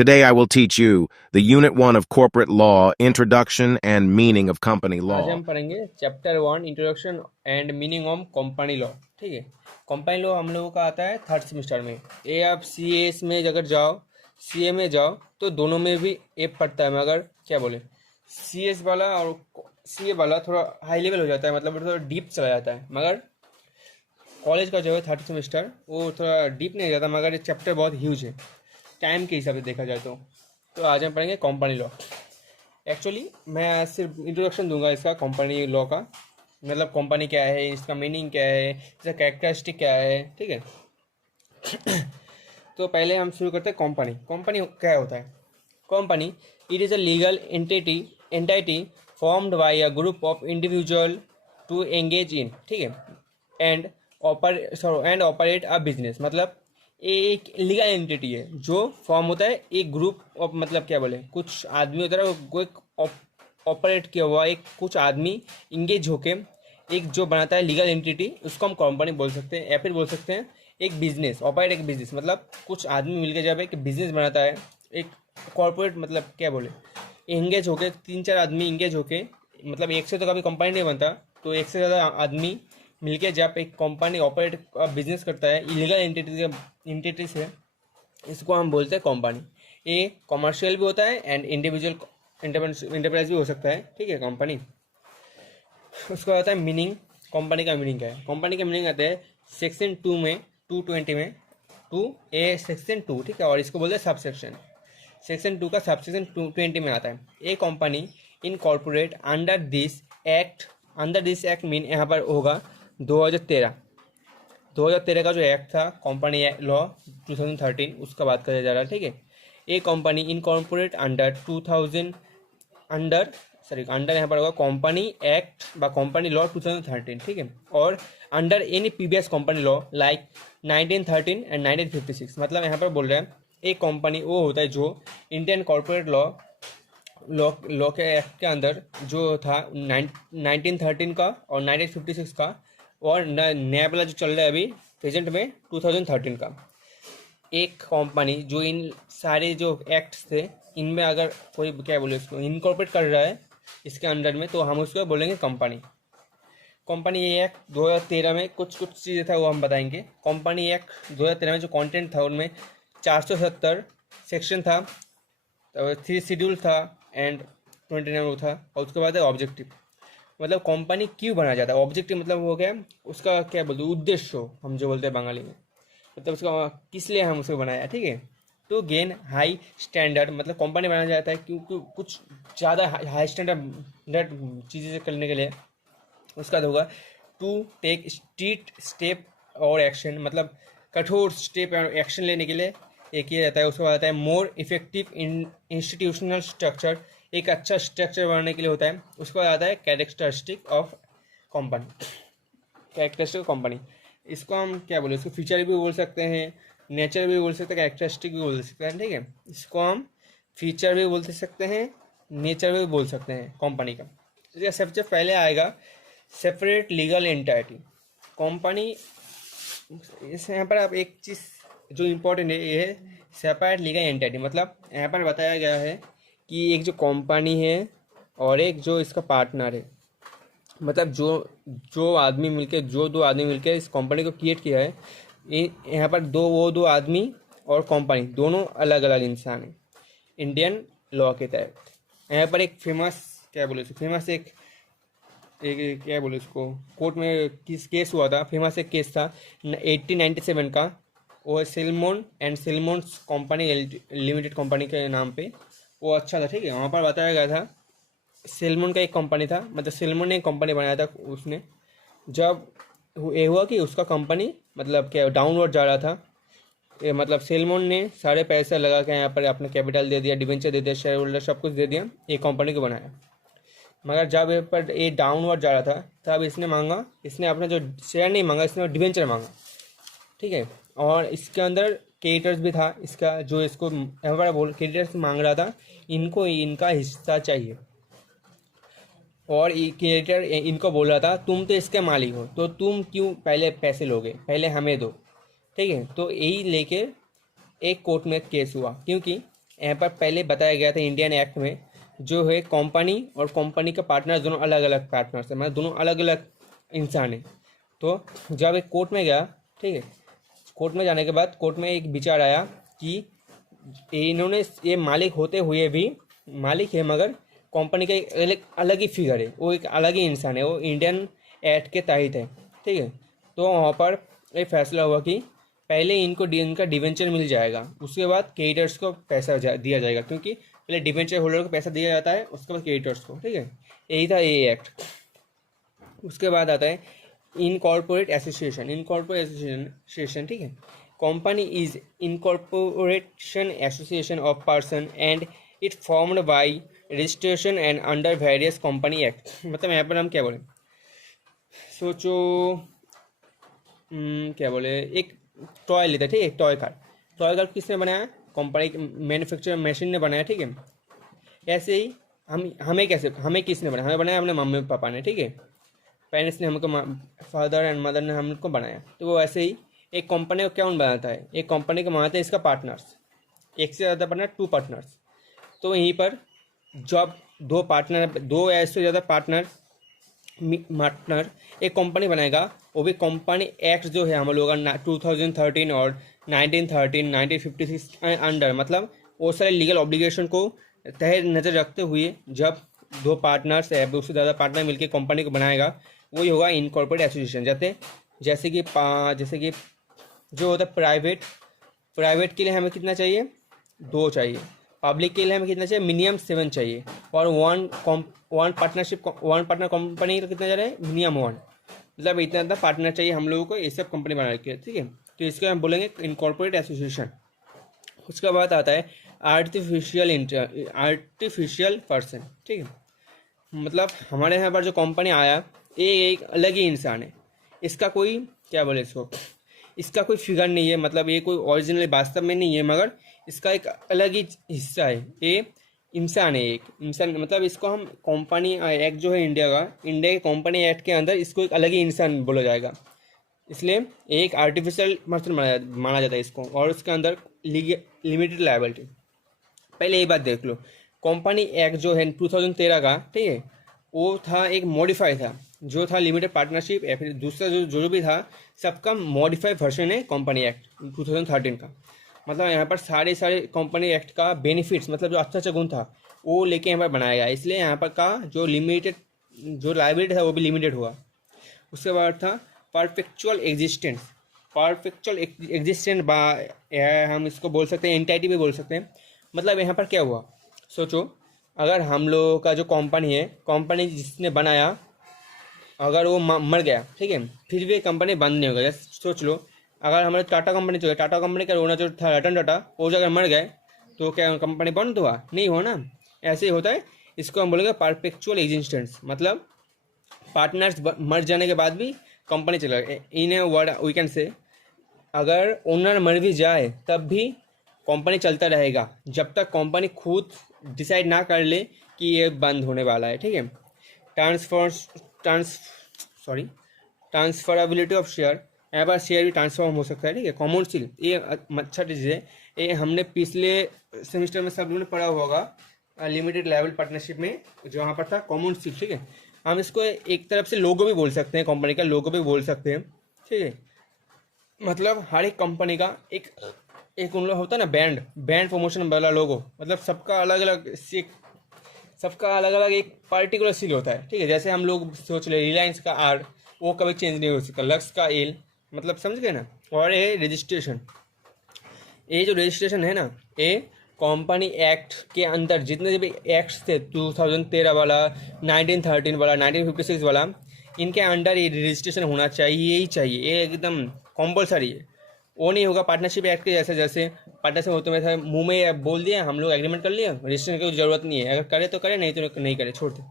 Today I will teach you the Unit 1 of Corporate Law, Introduction and Meaning of Company आज Law. हम पढ़ेंगे chapter 1 introduction and meaning of company law. ठीक है, company law हम लोगों का आता है थर्ड सेमेस्टर में। ये आप सी एस में अगर जाओ, सी ए में जाओ तो दोनों में भी ए पढ़ता है, मगर क्या बोले सी एस वाला और सी ए वाला थोड़ा हाई लेवल हो जाता है, मतलब थोड़ा डीप चला जाता है। मगर कॉलेज का जो है थर्ड सेमेस्टर वो थोड़ा डीप नहीं जाता, मगर ये चैप्टर बहुत ह्यूज है टाइम के हिसाब से देखा जाए तो आज हम पढ़ेंगे कंपनी लॉ। एक्चुअली मैं सिर्फ इंट्रोडक्शन दूंगा इसका, कंपनी लॉ का, मतलब कंपनी क्या है, इसका मीनिंग क्या है, इसका कैरेक्टरिस्टिक क्या है। ठीक है तो पहले हम शुरू करते हैं कंपनी। कंपनी क्या होता है? Company it is a legal entity formed by a group of individual to engage in, ठीक है, एंड ऑपरेट अ बिजनेस। मतलब ये एक लीगल एंटिटी है जो फॉर्म होता है एक ग्रुप ऑफ, मतलब क्या बोले, कुछ आदमी होता है वो एक ऑपरेट किया हुआ एक कुछ आदमी इंगेज होके एक जो बनाता है लीगल एंटिटी, उसको हम कंपनी बोल सकते हैं। या फिर बोल सकते हैं एक बिजनेस, ऑपरेट एक बिजनेस, मतलब कुछ आदमी मिलकर जब एक बिजनेस बनाता है, एक कॉर्पोरेट, मतलब क्या बोले, इंगेज होके 3-4 आदमी इंगेज होके, मतलब एक से तो कभी कंपनी नहीं बनता, तो एक से ज़्यादा आदमी मिलके जब एक कंपनी ऑपरेट बिजनेस करता है इलीगल एंटिटी से, इसको हम बोलते हैं कंपनी। ये कमर्शियल भी होता है एंड इंडिविजुअल इंटरप्राइज भी हो सकता है। ठीक है, कंपनी। उसका आता है मीनिंग। कंपनी का मीनिंग क्या है? कंपनी का मीनिंग आता है सेक्शन 2 में 220 में 2A सेक्शन 2, ठीक है, और इसको बोलते हैं सब सेक्शन। सेक्शन 2 का सब सेक्शन 220 में आता है a company incorporate under this act mean यहाँ पर होगा 2013 का जो एक्ट था कंपनी लॉ 2013, उसका बात किया जा रहा है। ठीक है, ए कंपनी इनकॉर्पोरेट अंडर यहाँ पर होगा कंपनी एक्ट व कंपनी लॉ 2013, ठीक है, और under any previous company law like 1913 and 1956। मतलब यहाँ पर बोल रहे हैं एक कंपनी वो होता है जो इंडियन कॉर्पोरेट लॉ के एक्ट के अंदर जो था 1913 का और 1956 का, और नया वाला जो चल रहा है अभी प्रेजेंट में 2013 का। एक कंपनी जो इन सारे जो एक्ट्स थे इनमें अगर कोई क्या बोले उसको इनकॉर्पोरेट कर रहा है इसके अंडर में, तो हम उसको बोलेंगे कंपनी। कंपनी एक्ट 2013 में कुछ चीज़ें था वो हम बताएंगे। कंपनी एक्ट 2013 में जो कंटेंट था उनमें 470 सेक्शन था, 3 शेड्यूल था एंड 29 वो था, और उसके बाद है ऑब्जेक्टिव। मतलब कंपनी क्यों बनाया जाता है? ऑब्जेक्टिव मतलब हो गया उसका क्या बोलते हैं, उद्देश्य, हम जो बोलते हैं बंगाली में, मतलब उसका किस लिए हम उसको बनाया। ठीक है, तो गेन हाई स्टैंडर्ड, मतलब कंपनी बनाया जाता है क्योंकि कुछ ज़्यादा हाई स्टैंडर्ड चीज़ें करने के लिए। उसका होगा टू टेक स्ट्रिक्ट स्टेप और एक्शन, मतलब कठोर स्टेप और एक्शन लेने के लिए ये किया जाता है। उसके बाद आता है मोर इफेक्टिव इंस्टीट्यूशनल स्ट्रक्चर, एक अच्छा स्ट्रक्चर बनाने के लिए होता है। उसके बाद आता है कैरेक्टरिस्टिक ऑफ कंपनी। इसको हम क्या बोले, इसको फीचर भी बोल सकते हैं, नेचर भी बोल सकते हैं, कैरेक्टरिस्टिक भी बोल सकते हैं। ठीक है, इसको हम फीचर भी बोल सकते हैं, नेचर भी बोल सकते हैं कंपनी का। तो सबसे पहले आएगा सेपरेट लीगल एंटिटी कंपनी। इस यहाँ पर आप एक चीज़ जो इम्पोर्टेंट है ये है सेपरेट लीगल एंटिटी। मतलब यहाँ पर बताया गया है कि एक जो कंपनी है और एक जो इसका पार्टनर है, मतलब जो दो आदमी मिलकर इस कंपनी को क्रिएट किया है। यहाँ पर दो आदमी और कंपनी दोनों अलग अलग इंसान हैं इंडियन लॉ के तहत। यहाँ पर एक फेमस क्या बोले उसको कोर्ट में किस केस हुआ था, फेमस एक केस था 1897 का, वो Salomon and Salomons company limited company के नाम पे वो अच्छा था। ठीक है, वहाँ पर बताया गया था सेल्मोन का एक कंपनी था, मतलब सेल्मोन ने एक कंपनी बनाया था। उसने जब ये हुआ कि उसका कंपनी मतलब क्या डाउनवर्ड जा रहा था, मतलब सेल्मोन ने सारे पैसे लगा के यहाँ पर अपना कैपिटल दे दिया, डिवेंचर दे दिया, शेयर होल्डर सब कुछ दे दिया, एक कंपनी को बनाया। मगर जब ये पर ये डाउनवर्ड जा रहा था तब इसने अपना जो शेयर नहीं मांगा, इसने डिवेंचर मांगा। ठीक है, और इसके अंदर क्रेडिटर्स भी था इसका, जो इसको यहाँ पर बोल क्रेडिटर्स मांग रहा था, इनको इनका हिस्सा चाहिए, और क्रिएटर इनको बोल रहा था तुम तो इसके मालिक हो तो तुम क्यों पहले पैसे लोगे, पहले हमें दो। ठीक है, तो यही लेके एक कोर्ट में केस हुआ, क्योंकि यहाँ पर पहले बताया गया था इंडियन एक्ट में, जो है कंपनी और कंपनी के पार्टनर दोनों अलग अलग पार्टनर्स हैं, मतलब दोनों अलग अलग इंसान हैं। तो जब एक कोर्ट में गया, ठीक है, कोर्ट में जाने के बाद कोर्ट में एक विचार आया कि इन्होंने ये मालिक होते हुए भी मालिक है, मगर कंपनी का एक अलग अलग ही फिगर है, वो एक अलग ही इंसान है, वो इंडियन एक्ट के तहत है, ठीक है। तो वहाँ पर एक फैसला हुआ कि पहले इनका डिवेंचर मिल जाएगा, उसके बाद क्रेडिटर्स को पैसा दिया जाएगा, क्योंकि पहले डिवेंचर होल्डर को पैसा दिया जाता है, उसके बाद क्रेडिटर्स को, ठीक है। यही था ये एक्ट। उसके बाद आता है इनकॉर्पोरेट एसोसिएशन, ठीक है। Company is incorporation association of person and it formed by registration and under various company act. मतलब यहाँ पर हम क्या बोले, सोचो क्या बोले, एक टॉय लेते हैं, ठीक है, टॉय कार किसने बनाया, कंपनी मैन्युफैक्चर मशीन ने बनाया, ठीक है। ऐसे ही हमें किसने बनाया, हमें बनाया अपने मम्मी पापा ने, ठीक है, पेरेंट्स ने हमको, फादर एंड मदर ने हमको बनाया। तो वो ऐसे ही एक कंपनी को कौन बनाता है, एक कंपनी को बनाता है इसका पार्टनर्स, एक से ज़्यादा पार्टनर, 2 पार्टनर्स। तो यहीं पर जब दो ऐसे ज़्यादा पार्टनर एक कंपनी बनाएगा, वो भी कंपनी एक्ट जो है हम लोग का 2013 और 1913 1956 अंडर, मतलब वो सारे लीगल ऑब्लिगेशन को तहत नज़र रखते हुए जब 2 पार्टनर्स है, उससे ज़्यादा पार्टनर मिलकर कंपनी को बनाएगा, वही होगा इनकॉर्पोरेट एसोसिएशन। जैसे कि जो होता है प्राइवेट के लिए हमें कितना चाहिए, 2 चाहिए, पब्लिक के लिए हमें कितना चाहिए, मिनिमम 7 चाहिए, और वन पार्टनर कंपनी का कितना जा रहा है, मिनिमम 1, मतलब इतना पार्टनर चाहिए हम लोगों को ये सब कंपनी बनाने के, ठीक है। तो इसको हम बोलेंगे इनकॉर्पोरेट एसोसिएशन। उसके बाद आता है आर्टिफिशियल पर्सन, ठीक है। मतलब हमारे यहाँ पर जो कंपनी आया, ये एक अलग ही इंसान है, इसका कोई क्या बोले इसका कोई फिगर नहीं है, मतलब ये कोई ओरिजिनल वास्तव में नहीं है, मगर इसका एक अलग ही हिस्सा है, ये इंसान है, एक इंसान। मतलब इसको हम कंपनी एक्ट जो है इंडिया के कंपनी एक्ट के अंदर इसको एक अलग ही इंसान बोला जाएगा, इसलिए एक आर्टिफिशियल पर्सन माना जाता है इसको, और उसके अंदर लिमिटेड लायबिलिटी। पहले ये बात देख लो, कंपनी एक्ट जो है 2013 का, ठीक है, वो था एक मॉडिफाई था, जो था लिमिटेड पार्टनरशिप या फिर दूसरा जो भी था, सबका मॉडिफाई वर्जन है कंपनी एक्ट 2013 का। मतलब यहाँ पर सारे कंपनी एक्ट का बेनिफिट्स, मतलब जो अच्छा गुण था वो लेके यहाँ पर बनाया गया, इसलिए यहाँ पर का जो लायबिलिटी था वो भी लिमिटेड हुआ। उसके बाद था परपेचुअल एग्जिस्टेंस हम इसको बोल सकते हैं, एंटाइटी भी बोल सकते हैं। मतलब यहाँ पर क्या हुआ, सोचो अगर हम लोगों का जो कंपनी जिसने बनाया, अगर वो मर गया, ठीक है, फिर भी कंपनी बंद नहीं होगा। जैसे सोच लो, अगर हमारे टाटा कंपनी का ओनर जो था रतन टाटा, वो अगर मर गए तो क्या कंपनी बंद हुआ, नहीं हुआ ना। ऐसे ही होता है, इसको हम बोलेंगे परपेचुअल एग्जिस्टेंस। मतलब पार्टनर्स मर जाने के बाद भी कंपनी चलेगा। In a word we can say, अगर ओनर मर भी जाए तब भी कंपनी चलता रहेगा, जब तक कंपनी खुद डिसाइड ना कर ले कि ये बंद होने वाला है, ठीक है। ट्रांसफरेबिलिटी ऑफ शेयर, यहाँ पर शेयर भी ट्रांसफॉर्म हो सकता है, ठीक है। कॉमन सील, ये अच्छा चीज़ है, ये हमने पिछले सेमेस्टर में सब लोगों ने पढ़ा होगा, लिमिटेड लायबिलिटी पार्टनरशिप में जहाँ पर था कॉमन सील, ठीक है। हम इसको एक तरफ से लोगो भी बोल सकते हैं, कंपनी का लोगो भी बोल सकते हैं, ठीक है। मतलब हर एक कंपनी का एक उन लोग होता है ना, बैंड प्रमोशन वाला लोगो, मतलब सबका अलग अलग एक पार्टिकुलर सील होता है, ठीक है। जैसे हम लोग सोच ले रिलायंस का आर, वो कभी चेंज नहीं हो सकता, लक्स का एल, मतलब समझ गए ना। और ये रजिस्ट्रेशन, ये जो रजिस्ट्रेशन है ना, ये कंपनी एक्ट के अंदर जितने भी एक्ट्स थे, 2013 वाला, 1913 वाला, 1956 वाला, इनके अंडर ये रजिस्ट्रेशन होना चाहिए ही चाहिए, ये एकदम कंपलसरी है। वो नहीं होगा पार्टनरशिप एक्ट के जैसे पार्टनरशिप होते में था, मुंह में बोल दिया, हम लोग एग्रीमेंट कर लिया, रजिस्ट्रेशन की जरूरत नहीं है, अगर करे तो करे, नहीं तो नहीं करे, छोड़ दे।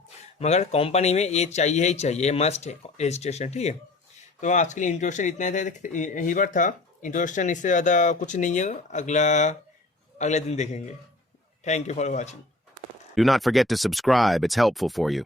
मगर कंपनी में ये चाहिए ही चाहिए, ये मस्ट है रजिस्ट्रेशन, ठीक है। तो आज के लिए इंट्रोडक्शन इतना ही बार था, इंट्रोडक्शन इससे ज़्यादा कुछ नहीं है, अगले दिन देखेंगे। Thank you for watching. Do not forget to subscribe, it's helpful for you.